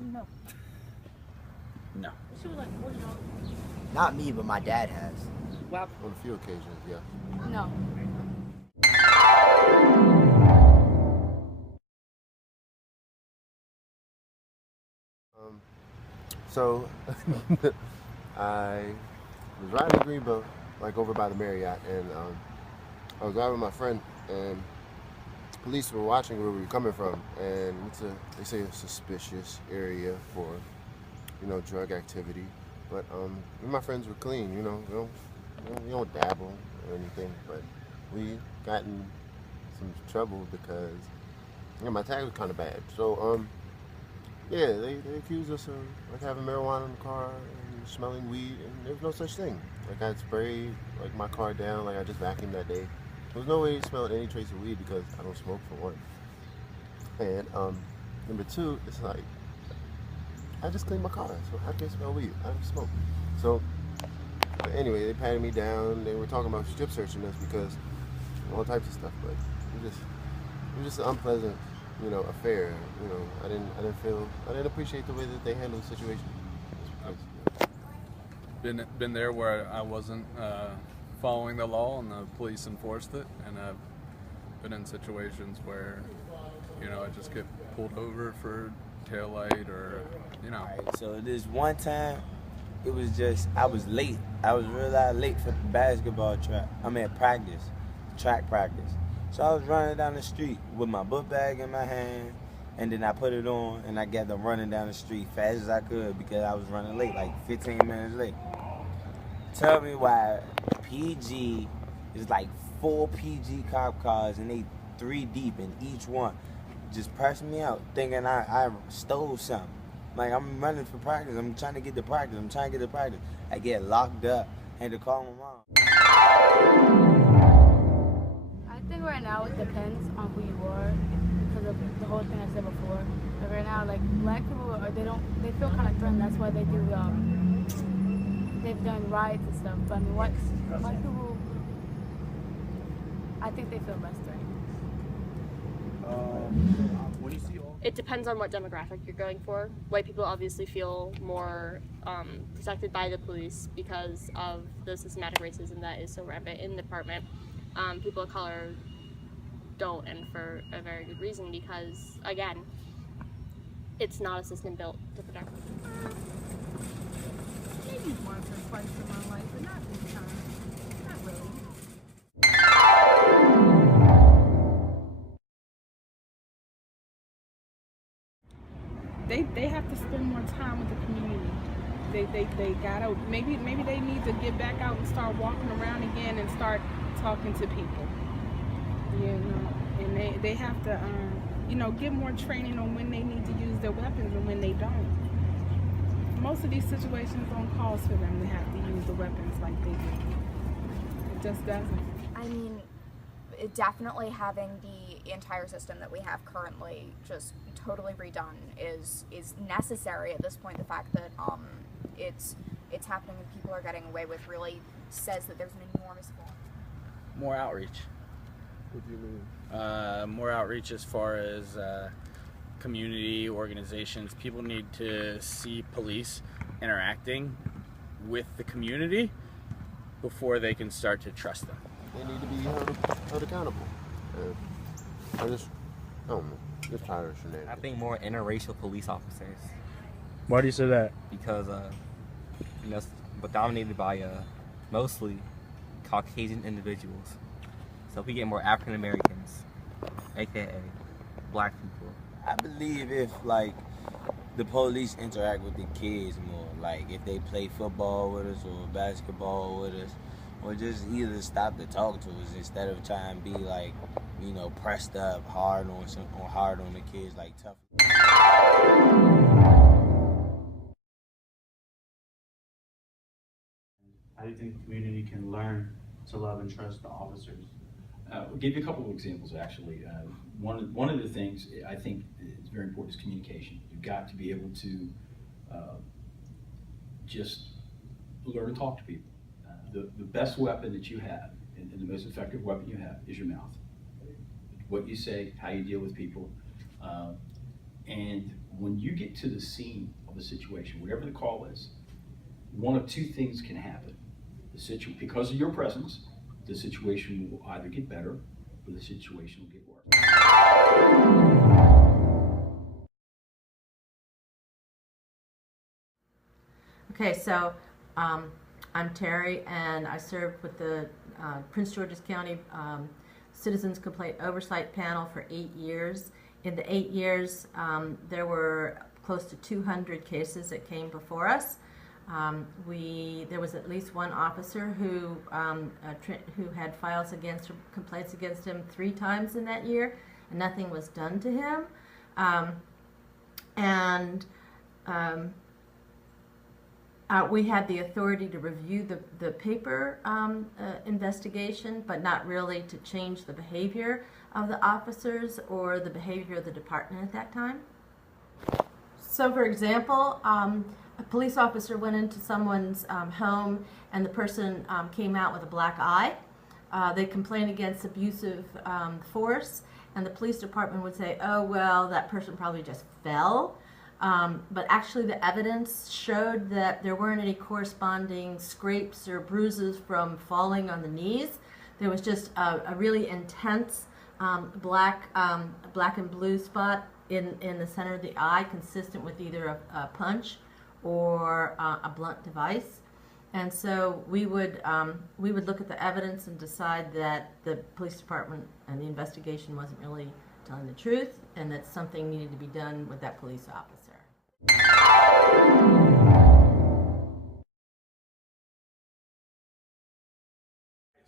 No. No. She was like $40. Not me, but my dad has. Wow. On a few occasions, yeah. No. So I was riding in Greenville, like over by the Marriott, and I was driving with my friend, and police were watching where we were coming from, and they say a suspicious area for, drug activity. But me and my friends were clean, we don't dabble or anything, but we got in some trouble because my tag was kind of bad. So yeah, they accused us of like having marijuana in the car and smelling weed, and there was no such thing. Like I sprayed like my car down, like I just vacuumed that day. There was no way to smell any trace of weed because I don't smoke for one. And number two, it's like I just cleaned my car, so I can't smell weed. I don't smoke. So but anyway, they patted me down. They were talking about strip searching us because all types of stuff, but it was just an unpleasant, affair. I didn't appreciate the way that they handled the situation. Been there where I wasn't following the law and the police enforced it, and I've been in situations where I just get pulled over for taillight or Alright, so this one time, it was just, I was late. I was real late for basketball track practice. So I was running down the street with my book bag in my hand, and then I put it on, and I got them running down the street fast as I could because I was running late, like 15 minutes late. Tell me why PG is like 4 PG cop cars, and they 3 deep in each one, just pressing me out, thinking I stole something. Like, I'm running for practice. I'm trying to get to practice. I get locked up. Had to call my mom. I think right now it depends on who you are because of the whole thing I said before. But right now, like black people, they feel kind of threatened. That's why they do. They've done riots and stuff. But I mean, white people, I think they feel less threatened. When you see all It depends on what demographic you're going for. White people obviously feel more protected by the police because of the systematic racism that is so rampant in the department. People of color don't, and for a very good reason, because again, it's not a system built to protect them. Maybe once or twice in my life, but not this time. Not really. They have to spend more time with the community. They gotta maybe they need to get back out and start walking around again and start talking to people. And they have to get more training on when they need to use their weapons and when they don't. Most of these situations don't cause for them to have to use the weapons like they do. It just doesn't. I mean, definitely having the entire system that we have currently just totally redone is necessary at this point. The fact that it's happening and people are getting away with really says that there's an enormous fault. More outreach. What do you mean? More outreach as far as community organizations. People need to see police interacting with the community before they can start to trust them. They need to be held accountable. I don't know. Just tired of shenanigans. I think more interracial police officers. Why do you say that? Because but dominated by mostly Caucasian individuals. So if we get more African Americans, aka black people. I believe if the police interact with the kids more, like if they play football with us or basketball with us, or just either stop to talk to us instead of trying to be pressed up hard on the kids, like tough. How do you think the community can learn to love and trust the officers? I'll give you a couple of examples, actually. One of the things I think is very important is communication. You've got to be able to just learn to talk to people. The best weapon that you have, and the most effective weapon you have, is your mouth. What you say, how you deal with people, and when you get to the scene of the situation, whatever the call is, one of two things can happen. Because of your presence, the situation will either get better or the situation will get worse. Okay, so I'm Terry, and I served with the Prince George's County Citizens Complaint Oversight Panel for 8 years. In the 8 years, there were close to 200 cases that came before us. There was at least one officer who had files against, complaints against him 3 times in that year, and nothing was done to him. We had the authority to review the paper investigation, but not really to change the behavior of the officers or the behavior of the department at that time. So, for example, a police officer went into someone's home and the person came out with a black eye. They complained against abusive force, and the police department would say, oh, well, that person probably just fell. But actually the evidence showed that there weren't any corresponding scrapes or bruises from falling on the knees. There was just a really intense black and blue spot in the center of the eye, consistent with either a punch or a blunt device. And so we would look at the evidence and decide that the police department and the investigation wasn't really telling the truth, and that something needed to be done with that police officer.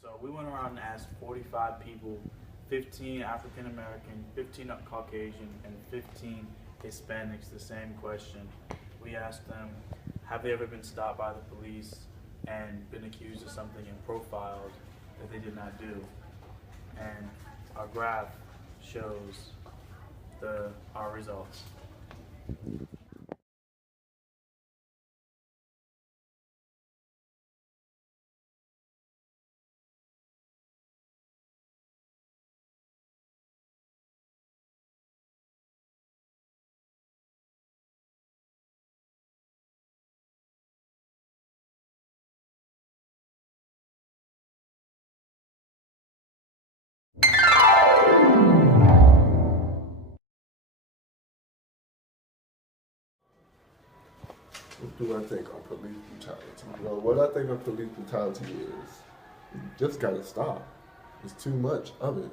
So we went around and asked 45 people, 15 African American, 15 Caucasian, and 15 Hispanics the same question. We asked them, have they ever been stopped by the police and been accused of something and profiled that they did not do? And our graph shows our results. What do I think of police brutality? Well, what I think of police brutality is, you just gotta stop. There's too much of it,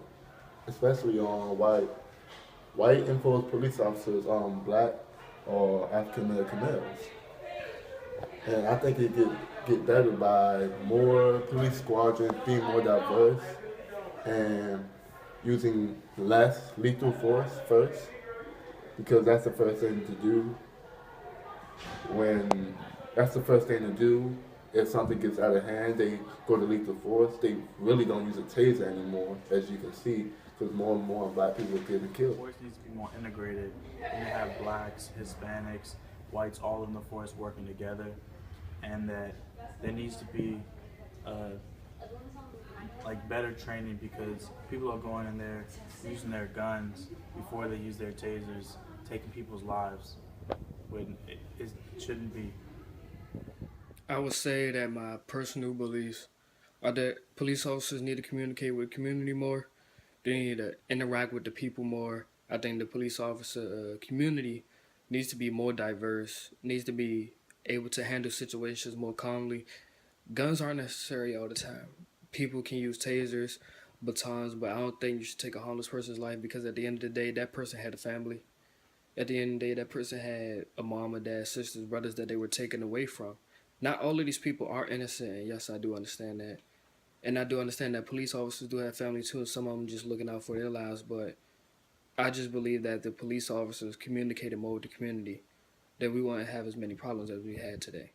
especially on white enforced police officers on black or African American males. And I think it get better by more police squadrons being more diverse and using less lethal force first, because that's the first thing to do. If something gets out of hand, they go to lethal force. They really don't use a taser anymore, as you can see, because more and more black people are getting killed. The force needs to be more integrated. You have blacks, Hispanics, whites, all in the force working together, and that there needs to be better training, because people are going in there using their guns before they use their tasers, taking people's lives when it shouldn't be. I would say that my personal beliefs are that police officers need to communicate with the community more. They need to interact with the people more. I think the police officer community needs to be more diverse, needs to be able to handle situations more calmly. Guns aren't necessary all the time. People can use tasers, batons, but I don't think you should take a homeless person's life, because at the end of the day, that person had a family. At the end of the day, that person had a mom, a dad, sisters, brothers that they were taken away from. Not all of these people are innocent, and yes, I do understand that. And I do understand that police officers do have family too, and some of them just looking out for their lives, but I just believe that the police officers communicated more with the community, that we won't have as many problems as we had today.